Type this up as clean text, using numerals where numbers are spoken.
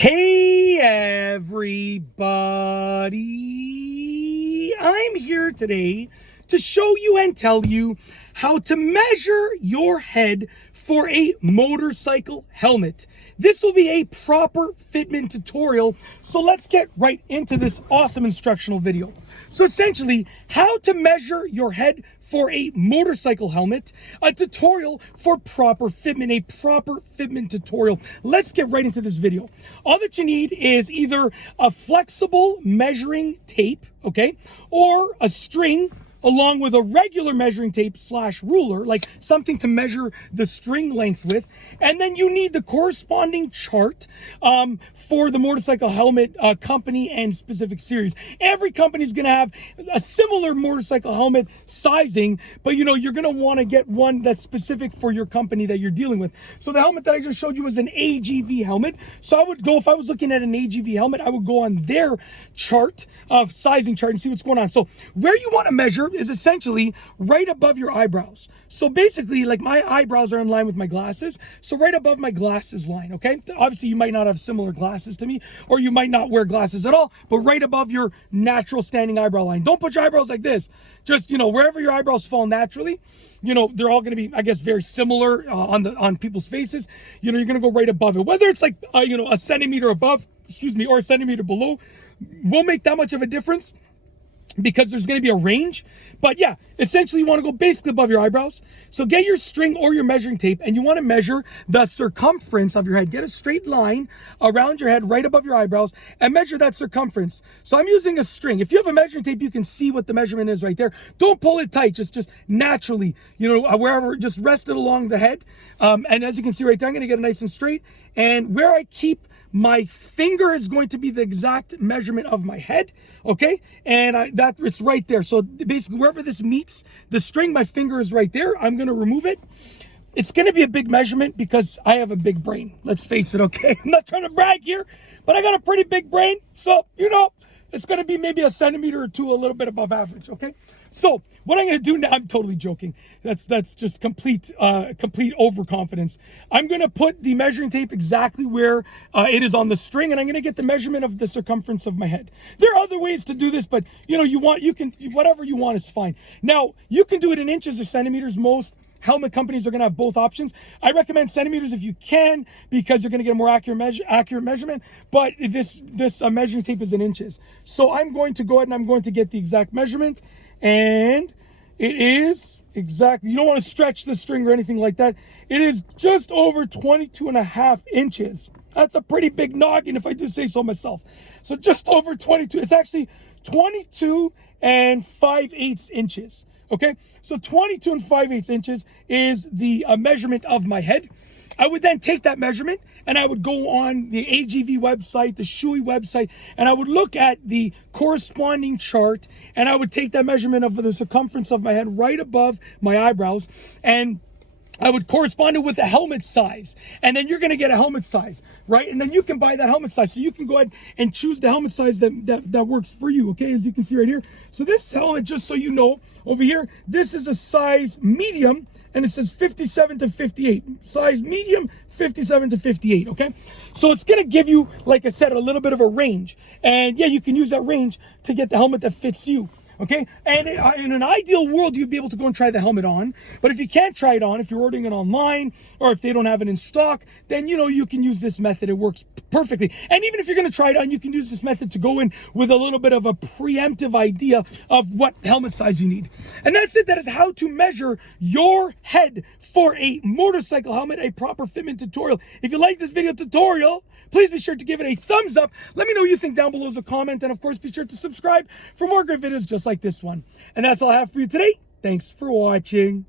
Hey everybody, I'm here today to show you and tell you how to measure your head for a motorcycle helmet. This will be a proper fitment tutorial, so let's get right into this awesome instructional video. So essentially, how to measure your head for a motorcycle helmet, a tutorial for proper fitment, a proper fitment tutorial. Let's get right into this video. All that you need is either a flexible measuring tape, okay, or a string along with a regular measuring tape / ruler, like something to measure the string length with. And then you need the corresponding chart for the motorcycle helmet company and specific series. Every company is going to have a similar motorcycle helmet sizing, but you're going to want to get one that's specific for your company that you're dealing with. So the helmet that I just showed you was an AGV helmet. So I would go, if I was looking at an AGV helmet, I would go on their chart of sizing chart and see what's going on. So where you want to measure is essentially right above your eyebrows. So basically, like, my eyebrows are in line with my glasses, so right above my glasses line, okay? Obviously, you might not have similar glasses to me, or you might not wear glasses at all, but right above your natural standing eyebrow line. Don't put your eyebrows like this. Just, wherever your eyebrows fall naturally, they're all going to be, I guess, very similar on people's faces. You're going to go right above it. Whether it's like, a centimeter above, or a centimeter below, won't make that much of a difference, because there's going to be a range. But yeah, essentially you want to go basically above your eyebrows. So get your string or your measuring tape, and you want to measure the circumference of your head. Get a straight line around your head right above your eyebrows and measure that circumference. So I'm using a string. If you have a measuring tape, you can see what the measurement is right there. Don't pull it tight, just naturally, wherever, just rest it along the head. And as you can see right there, I'm going to get it nice and straight. And where I keep my finger is going to be the exact measurement of my head, okay? And it's right there. So basically, wherever this meets the string, my finger is right there. I'm going to remove it. It's going to be a big measurement because I have a big brain. Let's face it, okay? I'm not trying to brag here, but I got a pretty big brain. So, it's going to be maybe a centimeter or two, a little bit above average, okay? So what I'm going to do now, I'm totally joking. That's just complete overconfidence. I'm going to put the measuring tape exactly where it is on the string, and I'm going to get the measurement of the circumference of my head. There are other ways to do this, but whatever you want is fine. Now, you can do it in inches or centimeters. Most helmet companies are going to have both options. I recommend centimeters if you can, because you're going to get a more accurate measurement, but this measuring tape is in inches. So I'm going to go ahead and I'm going to get the exact measurement, and it is exactly, you don't want to stretch the string or anything like that. It is just over 22.5 inches. That's a pretty big noggin, if I do say so myself. So just over 22. It's actually 22 5/8 inches. Okay, so 22 5/8 inches is the measurement of my head. I would then take that measurement and I would go on the AGV website, the Shoei website, and I would look at the corresponding chart, and I would take that measurement of the circumference of my head right above my eyebrows, and I would correspond it with a helmet size. And then you're going to get a helmet size, right? And then you can buy that helmet size. So you can go ahead and choose the helmet size that works for you, okay? As you can see right here. So this helmet, just so you know, over here, this is a size medium, and it says 57 to 58. Size medium, 57 to 58, okay? So it's going to give you, like I said, a little bit of a range. And yeah, you can use that range to get the helmet that fits you. Okay, and in an ideal world, you'd be able to go and try the helmet on. But if you can't try it on, if you're ordering it online, or if they don't have it in stock, then, you can use this method. It works perfectly. And even if you're going to try it on, you can use this method to go in with a little bit of a preemptive idea of what helmet size you need. And that's it. That is how to measure your head for a motorcycle helmet, a proper fitment tutorial. If you like this video tutorial, please be sure to give it a thumbs up. Let me know what you think down below as a comment. And of course, be sure to subscribe for more great videos just like this one. And that's all I have for you today. Thanks for watching.